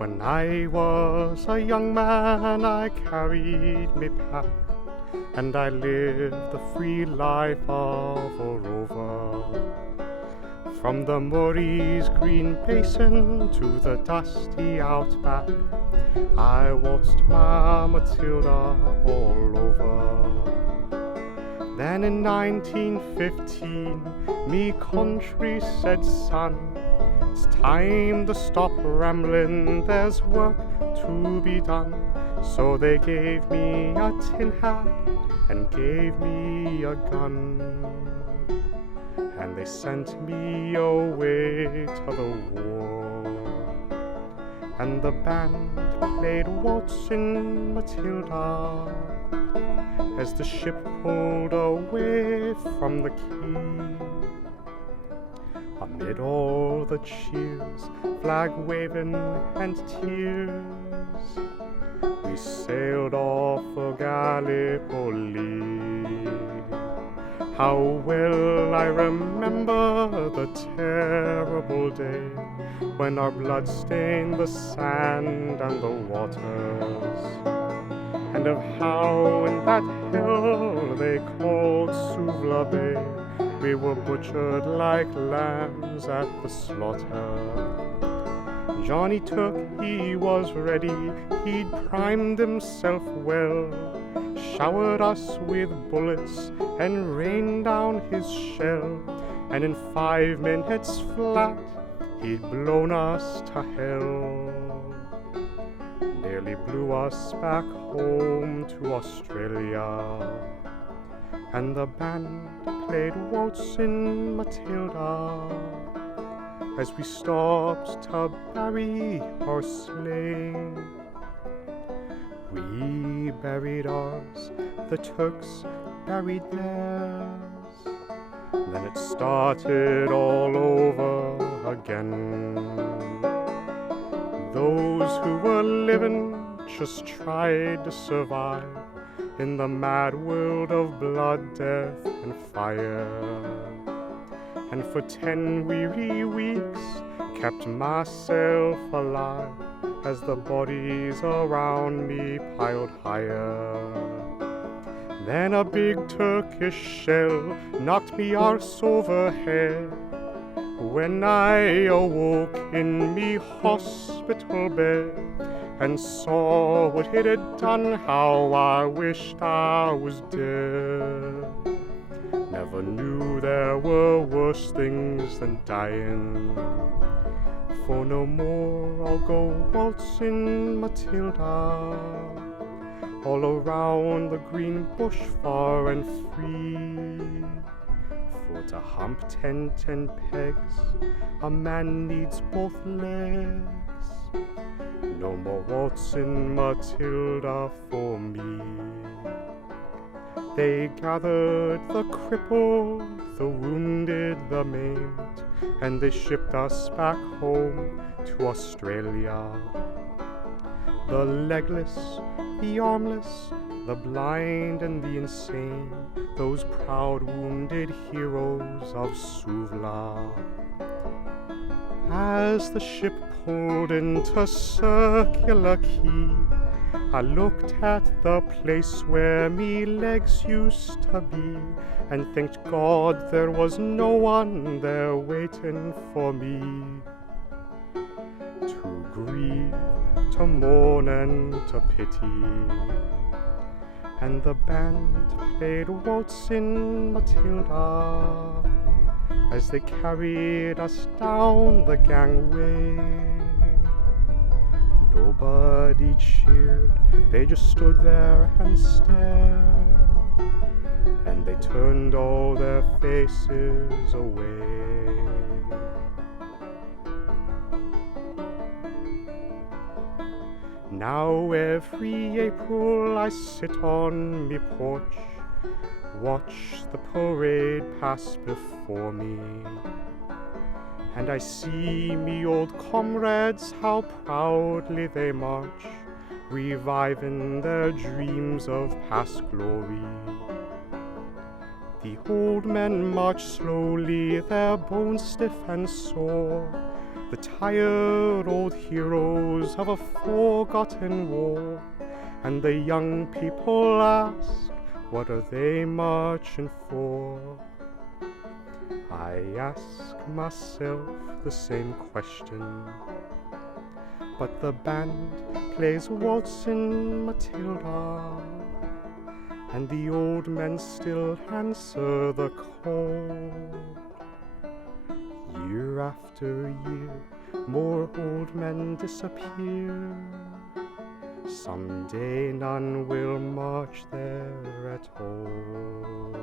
When I was a young man, I carried me pack, and I lived the free life of a rover. From the Murray's green basin to the dusty outback, I watched my Matilda all over. Then in 1915, me country said, son, it's time to stop rambling, there's work to be done. So they gave me a tin hat and gave me a gun, and they sent me away to the war. And the band played Waltzing Matilda as the ship pulled away from the quay. Amid all the cheers, flag waving and tears, we sailed off for Gallipoli. How well I remember the terrible day when our blood stained the sand and the waters, and of how in that hill they called Suvla Bay we were butchered like lambs at the slaughter. Johnny took, he was ready, he'd primed himself well, showered us with bullets and rained down his shell, and in 5 minutes flat he'd blown us to hell. Nearly blew us back home to Australia, and the band played Waltzing Matilda as we stopped to bury our slain. We buried ours, the Turks buried theirs. Then it started all over again. Those who were living just tried to survive in the mad world of blood, death, and fire. And for 10 weary weeks kept myself alive as the bodies around me piled higher. Then a big Turkish shell knocked me arse over head. When I awoke in me hospital bed and saw what it had done, how I wished I was dead. Never knew there were worse things than dying. For no more I'll go waltzing Matilda all around the green bush far and free. For to hump tent and pegs a man needs both legs. No more waltzing Matilda for me. They gathered the crippled, the wounded, the maimed, and they shipped us back home to Australia. The legless, the armless, the blind and the insane, those proud wounded heroes of Suvla. As the ship pulled into Circular Quay, I looked at the place where me legs used to be, and thanked God there was no one there waiting for me. To grieve, to mourn and to pity. And the band played Waltzing Matilda as they carried us down the gangway. Nobody cheered, they just stood there and stared, and they turned all their faces away. Now every April I sit on me porch, watch the parade pass before me, and I see me old comrades how proudly they march, reviving their dreams of past glory. The old men march slowly, their bones stiff and sore, the tired old heroes of a forgotten war, and the young people ask, what are they marching for? I ask myself the same question, but the band plays Waltzing Matilda, and the old men still answer the call. Year after year, more old men disappear. Someday none will march there at all.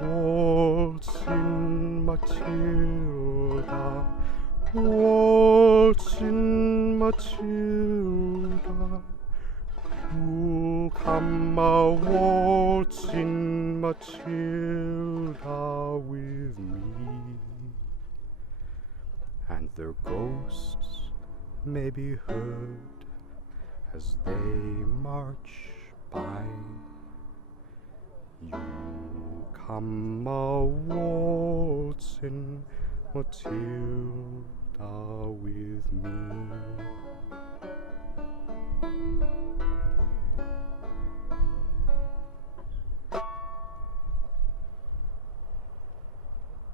Waltzing Matilda, waltzing Matilda, you'll come a-waltzing Matilda with me, and their ghosts may be heard as they march by. You'll come a-waltzing Matilda with me.